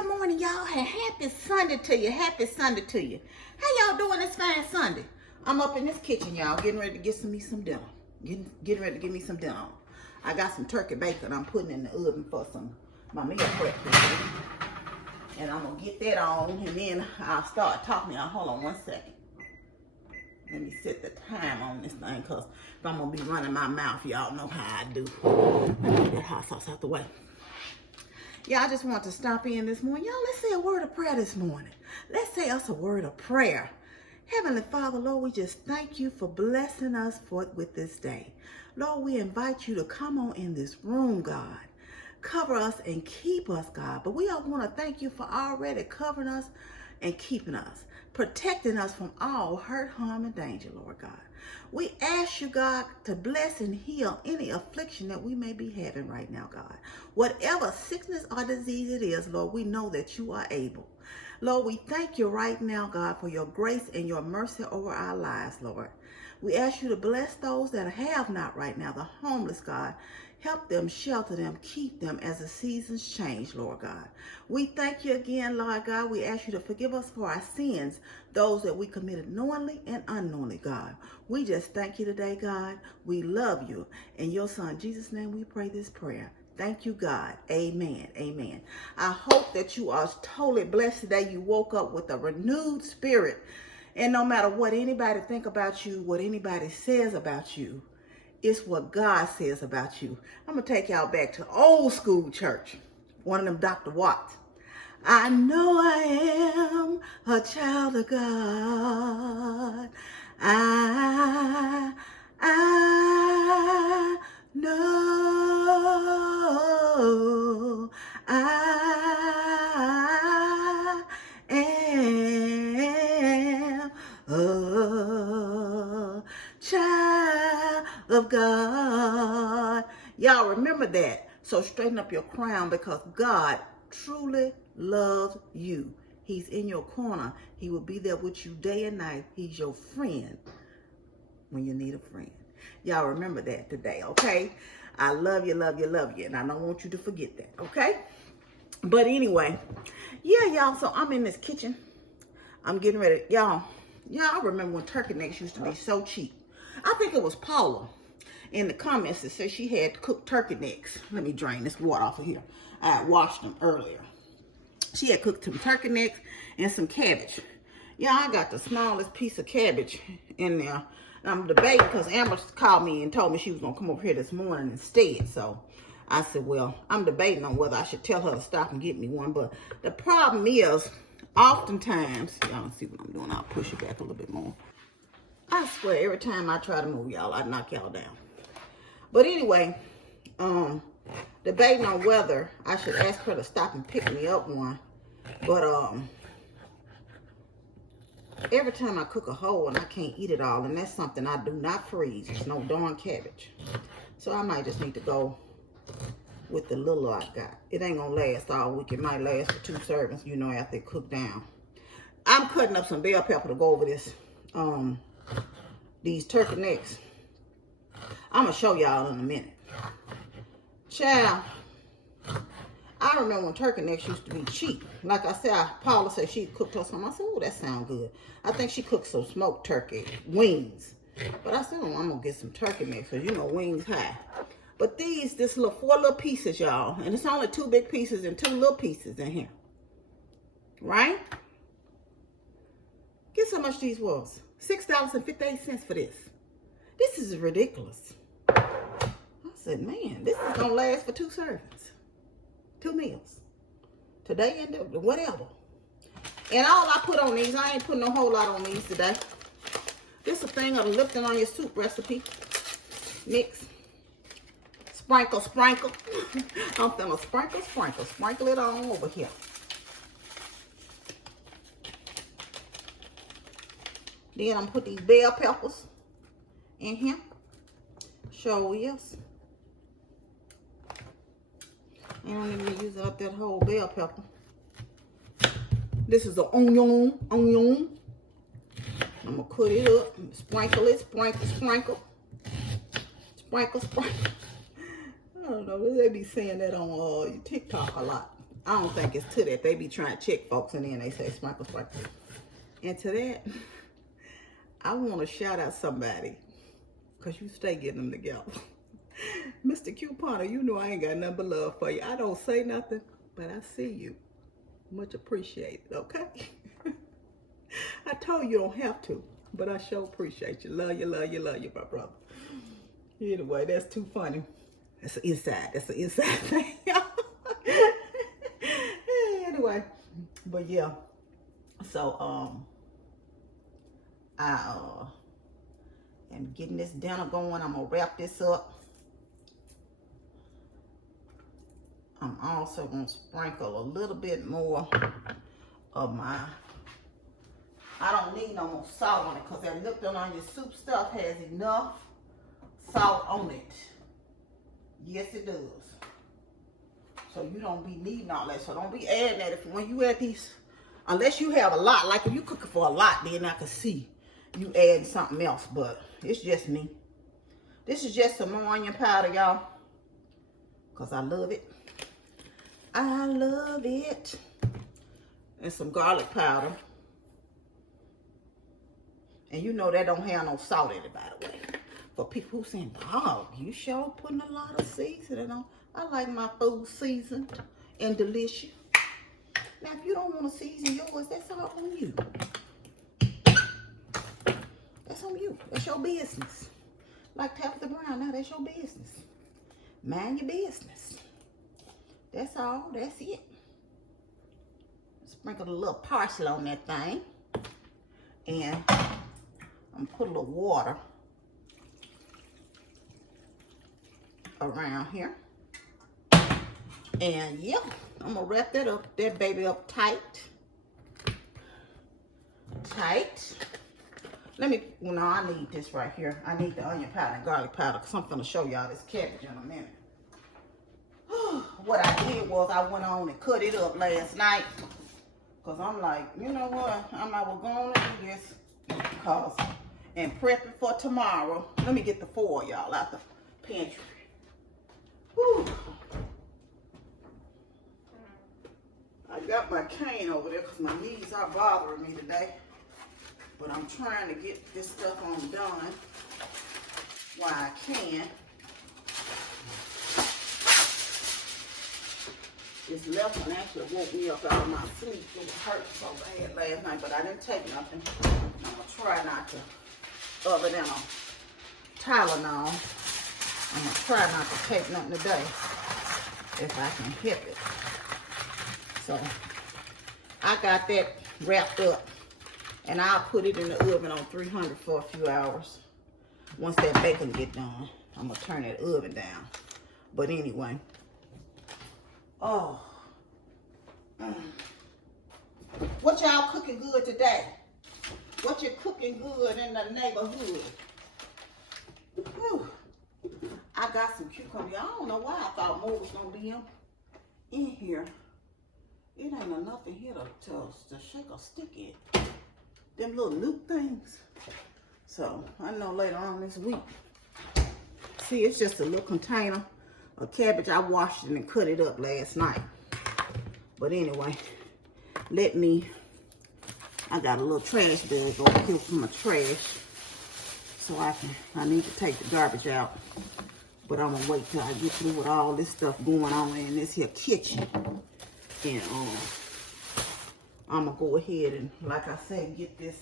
Good morning, y'all. Happy Sunday to you. Happy Sunday to you. How y'all doing this fine Sunday? I'm up in this kitchen, y'all, getting ready to get me some dinner. Getting ready to get me some dinner. I got some turkey bacon I'm putting in the oven for my meal prep. And I'm going to get that on, and then I'll start talking. Y'all, hold on 1 second. Let me set the time on this thing, because if I'm going to be running my mouth, y'all know how I do. Let me get that hot sauce out the way. Yeah, I just want to stop in this morning. Y'all, let's say a word of prayer this morning. Let's say us a word of prayer. Heavenly Father, Lord, we just thank you for blessing us with this day. Lord, we invite you to come on in this room, God. Cover us and keep us, God. But we all want to thank you for already covering us and keeping us, protecting us from all hurt, harm, and danger, Lord God. We ask you, God, to bless and heal any affliction that we may be having right now, God. Whatever sickness or disease it is, Lord, we know that you are able. Lord, we thank you right now, God, for your grace and your mercy over our lives, Lord. We ask you to bless those that have not right now, the homeless, God. Help them, shelter them, keep them as the seasons change, Lord God. We thank you again, Lord God. We ask you to forgive us for our sins, those that we committed knowingly and unknowingly, God. We just thank you today, God. We love you. In your son, Jesus' name, we pray this prayer. Thank you, God. Amen. Amen. I hope that you are totally blessed today. You woke up with a renewed spirit. And no matter what anybody think about you, what anybody says about you, it's what God says about you. I'm going to take y'all back to old school church. One of them Dr. Watts. I know I am a child of God. I know I am a child of God. Y'all remember that. So straighten up your crown, because God truly loves you. He's in your corner. He will be there with you day and night. He's your friend when you need a friend. Y'all remember that today, okay? I love you, love you, love you. And I don't want you to forget that, okay? But anyway, yeah, y'all. So I'm in this kitchen. I'm getting ready. Y'all, I remember when turkey necks used to be so cheap. I think it was Paula in the comments that said she had cooked turkey necks. Let me drain this water off of here. I had washed them earlier. She had cooked some turkey necks and some cabbage. Yeah, I got the smallest piece of cabbage in there. I'm debating, because Amber called me and told me she was going to come over here this morning instead. So I said, well, I'm debating on whether I should tell her to stop and get me one. But the problem is, oftentimes, y'all see what I'm doing, I'll push it back a little bit more. I swear, every time I try to move y'all, I knock y'all down. But anyway, debating on whether I should ask her to stop and pick me up one. But every time I cook a whole one, I can't eat it all. And that's something I do not freeze. It's no darn cabbage. So I might just need to go with the little I got. It ain't going to last all week. It might last for 2 servings, you know, after it cooked down. I'm cutting up some bell pepper to go over this, these turkey necks. I'm going to show y'all in a minute. Child, I remember when turkey necks used to be cheap. Like I said, Paula said she cooked her some. I said, oh, that sounds good. I think she cooked some smoked turkey wings. But I said, oh, I'm going to get some turkey necks, because you know wings high. But this little 4 little pieces, y'all. And it's only 2 big pieces and 2 little pieces in here. Right? Guess how much these was? $6.58 for this. This is ridiculous. I said, man, this is going to last for 2 servings. 2 meals. Today and whatever. And all I put on these, I ain't putting a whole lot on these today. This is a thing of the Lipton on your soup recipe. Mix. Sprinkle, sprinkle. I'm finna sprinkle, sprinkle. Sprinkle it on over here. Then I'm gonna put these bell peppers in here. Sure is. I don't even use up that whole bell pepper. This is an onion. I'm gonna cut it up, sprinkle it, sprinkle, sprinkle. Sprinkle, sprinkle. I don't know, they be saying that on TikTok a lot. I don't think it's to that. They be trying to check folks and then they say sprinkle, sprinkle. And to that, I want to shout out somebody because you stay getting them together. Mr. Q Potter, you know I ain't got nothing but love for you. I don't say nothing, but I see you. Much appreciated, okay? I told you don't have to, but I sure appreciate you. Love you, love you, love you, my brother. Anyway, that's too funny. That's the inside. That's the inside thing, y'all. Anyway, but yeah. So, I am getting this dinner going. I'm gonna wrap this up. I'm also gonna sprinkle a little bit more of my, I don't need no more salt on it because that Lipton on your soup stuff has enough salt on it. Yes, it does. So you don't be needing all that. So don't be adding that. If when you add these, unless you have a lot, like if you cooking for a lot, then I can see you add something else. But it's just me. This is just some more onion powder, y'all, because I love it. I love it. And some garlic powder. And you know that don't have no salt in it, by the way. For people who saying, dog, you sure putting a lot of seasoning on. I like my food seasoned and delicious. Now, if you don't want to season yours, that's all on you. That's on you. That's your business. Like Tabitha Brown, now that's your business. Mind your business. That's all. That's it. Sprinkle a little parsley on that thing. And I'm gonna put a little water around here. And yeah, I'm gonna wrap that baby up tight. Let me, well, no, I need this right here. I need the onion powder and garlic powder because I'm gonna show y'all this cabbage in a minute. What I did was I went on and cut it up last night because I'm like, you know what? I'm not gonna do this because and prepping for tomorrow. Let me get the foil, y'all, out the pantry. Whew. I got my cane over there because my knees are bothering me today. But I'm trying to get this stuff on done while I can. This left one actually woke me up out of my sleep. It hurt so bad last night, but I didn't take nothing. I'm going to try not to, other than a Tylenol, I'm going to try not to take nothing today if I can help it. So I got that wrapped up and I'll put it in the oven on 300 for a few hours. Once that bacon get done, I'm going to turn that oven down. But anyway. Oh. What y'all cooking good today? What you cooking good in the neighborhood? Whew. I got some cucumber. I don't know why I thought more was gonna be in here. It ain't enough in here to shake a stick in. Them little nuke things. So I know later on this week. See, it's just a little container of cabbage. I washed it and cut it up last night. But anyway, I got a little trash bag over here for my trash. So I need to take the garbage out. But I'm gonna wait till I get through with all this stuff going on in this here kitchen. And I'm gonna go ahead and, like I said, get this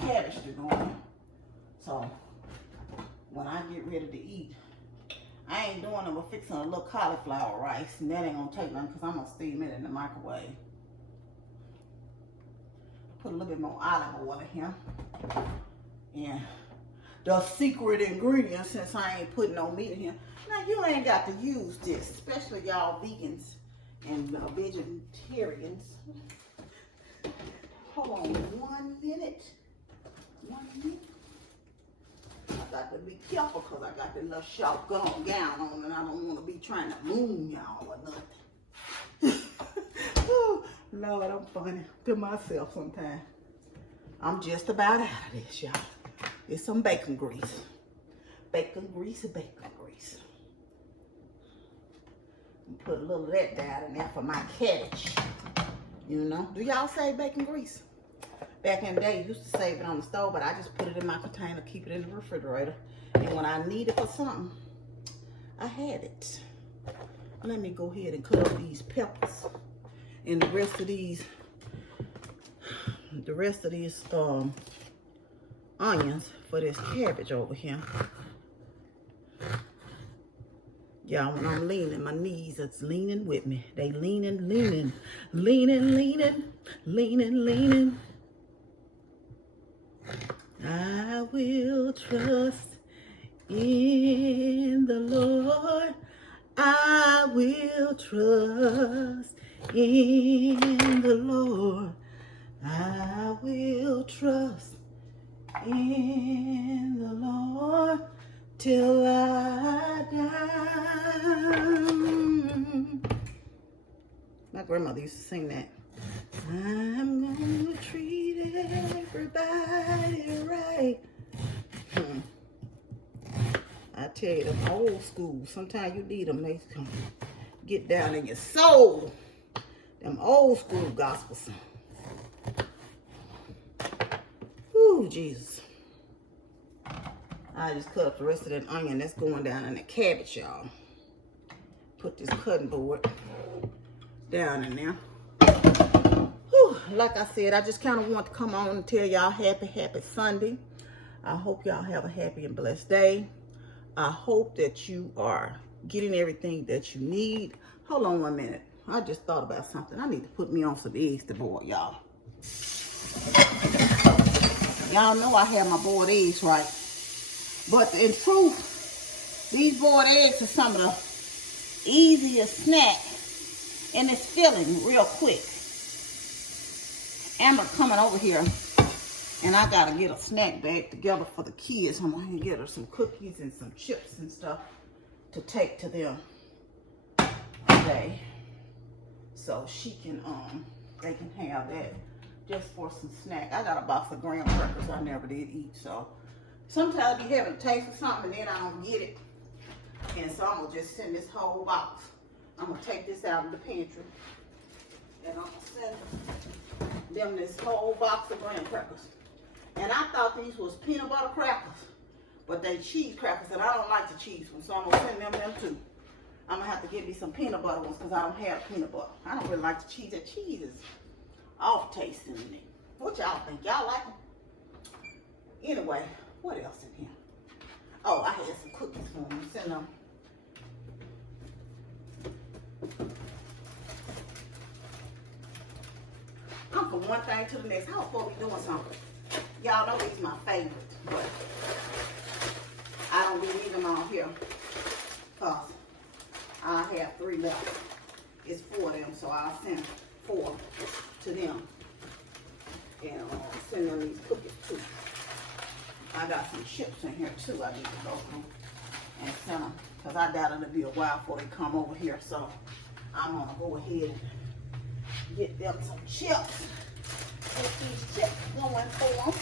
cabbage to go. So when I get ready to eat, I ain't doing it but fixing a little cauliflower rice, and that ain't gonna take long because I'm gonna steam it in the microwave. Put a little bit more olive oil in here. And the secret ingredient, since I ain't putting no meat in here. Now you ain't got to use this, especially y'all vegans and vegetarians. Hold on 1 minute. 1 minute. I got to be careful because I got that little short gown on and I don't want to be trying to moon y'all or nothing. Oh, Lord, I'm funny to myself sometimes. I'm just about out of this, y'all. It's some bacon grease. Bacon grease and bacon grease. Put a little of that down in there for my cabbage. You know, do y'all save bacon grease? Back in the day, you used to save it on the stove, but I just put it in my container, keep it in the refrigerator. And when I need it for something, I had it. Let me go ahead and cut up these peppers and the rest of these onions for this cabbage over here. Y'all, when I'm leaning, my knees are leaning with me. They leaning. I will trust in the Lord. I will trust in the Lord. I will trust in the Lord till I die. My grandmother used to sing that. I'm gonna treat everybody right. I tell you, them old school, sometimes you need them. They come get down in your soul. Them old school gospel songs. Ooh, Jesus. I just cut up the rest of that onion that's going down in the cabbage, y'all. Put this cutting board down in there. Whew, like I said, I just kind of want to come on and tell y'all happy Sunday. I hope y'all have a happy and blessed day. I hope that you are getting everything that you need. Hold on 1 minute. I just thought about something. I need to put me on some eggs to boil, y'all. Y'all know I have my boiled eggs, right? But in truth, these boiled eggs are some of the easiest snacks. And it's filling real quick. Amber coming over here. And I gotta get a snack bag together for the kids. I'm gonna get her some cookies and some chips and stuff to take to them today. So she can, they can have that just for some snack. I got a box of graham crackers I never did eat. So sometimes I be having a taste of something and then I don't get it. And so I'm gonna just send this whole box. I'm gonna take this out of the pantry. And I'm gonna send them this whole box of graham crackers. And I thought these was peanut butter crackers, but they cheese crackers, and I don't like the cheese ones, so I'm gonna send them too. I'm gonna have to get me some peanut butter ones because I don't have peanut butter. I don't really like the cheese. The cheese is off tasting in it. What y'all think? Y'all like them? Anyway, what else in here? Oh, I had some cookies for them. Send them. I'm from one thing to the next. How are we doing something? Y'all know these my favorites, but I don't be leaving them on here because I have 3 left. It's 4 of them, so I'll send 4 to them. And send them these cookies too. I got some chips in here too I need to go through and send them because I doubt it'll be a while before they come over here. So I'm going to go ahead and get them some chips. Get these chips going for them.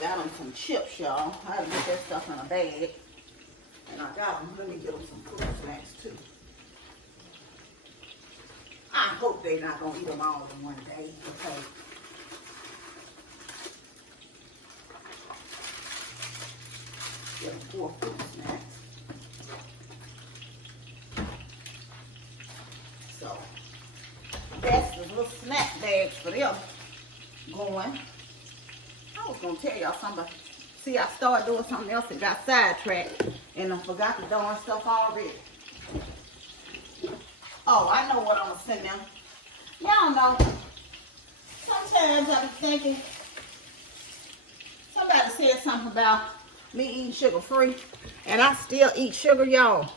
Got them some chips, y'all. I had to get that stuff in a bag. And I got them. Let me get them some fruit snacks, too. I hope they're not going to eat them all in one day. Okay. Get them 4 fruit snacks. So, that's the little snack bags for them going. I was going to tell y'all something. See, I started doing something else and got sidetracked. And I forgot the darn stuff already. Oh, I know what I'm going to send them. Y'all know. Sometimes I be thinking. Somebody said something about me eating sugar free. And I still eat sugar, y'all.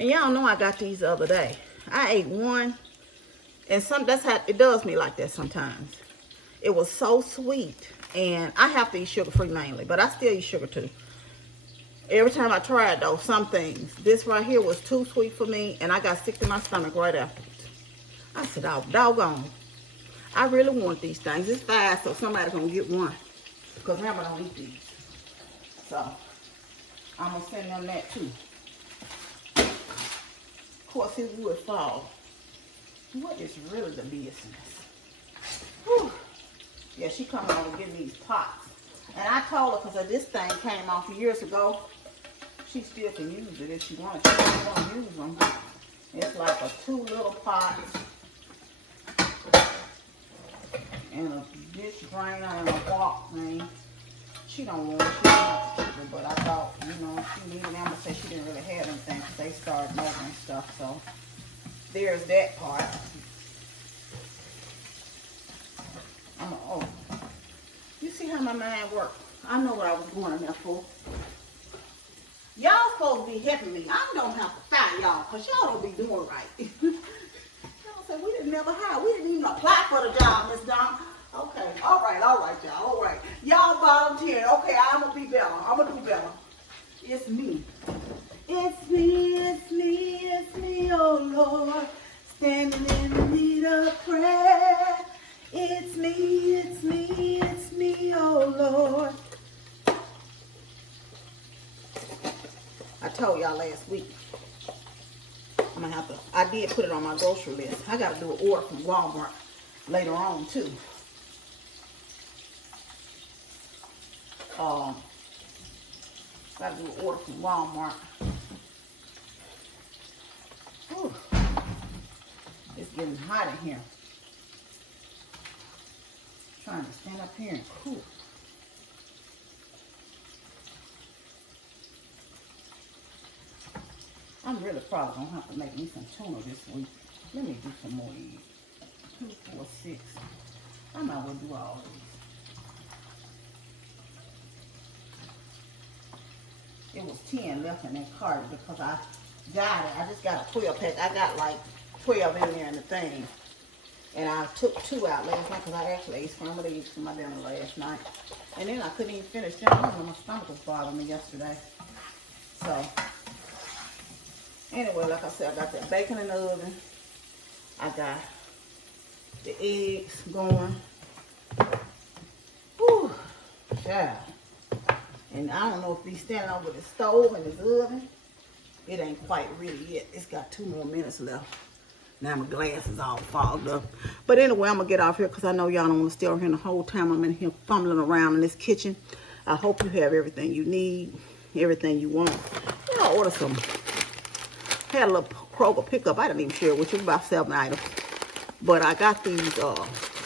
And y'all know I got these the other day. I ate one, and that's how it does me like that sometimes. It was so sweet, and I have to eat sugar-free mainly, but I still eat sugar too. Every time I try it though, some things. This right here was too sweet for me, and I got sick to my stomach right afterwards. I said, oh, doggone. I really want these things. It's 5, so somebody's gonna get one. Because remember, I don't eat these. So, I'm gonna send them that too. Of course, it would fall. What is really the business? Whew. Yeah, she come over and give me these pots. And I told her, because this thing came off years ago, she still can use it if she wants. She don't want to use them. It's like a 2 little pots. And a dish drainer and a wok thing. She don't want it. She don't have to keep it, but I thought, you know, she needed them. But say she didn't really have anything because they started measuring stuff. So there's that part. Oh, you see how my mind works? I know what I was going in there for. Y'all supposed to be helping me. I don't have to fire y'all because y'all don't be doing right. Y'all said we didn't never hire. We didn't even apply for the job, Miss Donna. Okay, all right, y'all, all right. Y'all volunteering. Okay, I'm going to be better. I'm going to do better. It's me. It's me, it's me, it's me, oh Lord, standing in the need of prayer. It's me, it's me, it's me, oh Lord. I told y'all last week, I'm going to have to, I did put it on my grocery list. I got to do an order from Walmart later on too. Got to do an order from Walmart. Whew. It's getting hot in here. Trying to stand up here and cool. I'm really probably gonna have to make me some tuna this week. Let me do some more eggs. 2, 4, 6. I might as well do all these. It was 10 left in that cart because I got it. I just got a 12 pack. I got like 12 in there in the thing. And I took 2 out last night because I actually ate scrambled eggs for my dinner last night. And then I couldn't even finish dinner. My stomach was bothering me yesterday. So, anyway, like I said, I got that bacon in the oven. I got the eggs going. Whew, child. And I don't know if he's standing over the stove and his oven. It ain't quite ready yet. It's got 2 more minutes left. Now my glass is all fogged up. But anyway, I'm going to get off here because I know y'all don't want to stay over here the whole time I'm in here fumbling around in this kitchen. I hope you have everything you need, everything you want. Y'all order some. Had a little Kroger pickup. I didn't even share it with you, about 7 items. But I got these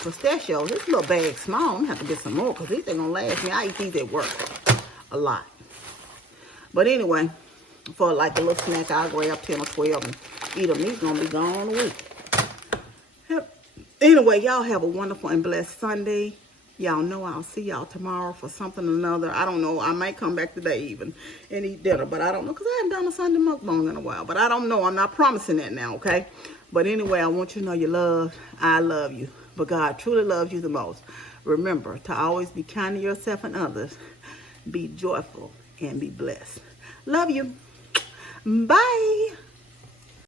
pistachios. This little bag small. I'm going to have to get some more because these ain't going to last me. I eat these at work a lot. But anyway, for like a little snack, I'll grab 10 or 12 and eat them. These going to be gone a week. Yep. Anyway, y'all have a wonderful and blessed Sunday. Y'all know I'll see y'all tomorrow for something or another. I don't know. I might come back today even and eat dinner. But I don't know because I haven't done a Sunday mukbang in a while. But I don't know. I'm not promising that now, okay? But anyway, I want you to know you're loved. I love you. But God truly loves you the most. Remember to always be kind to yourself and others. Be joyful and be blessed. Love you. Bye.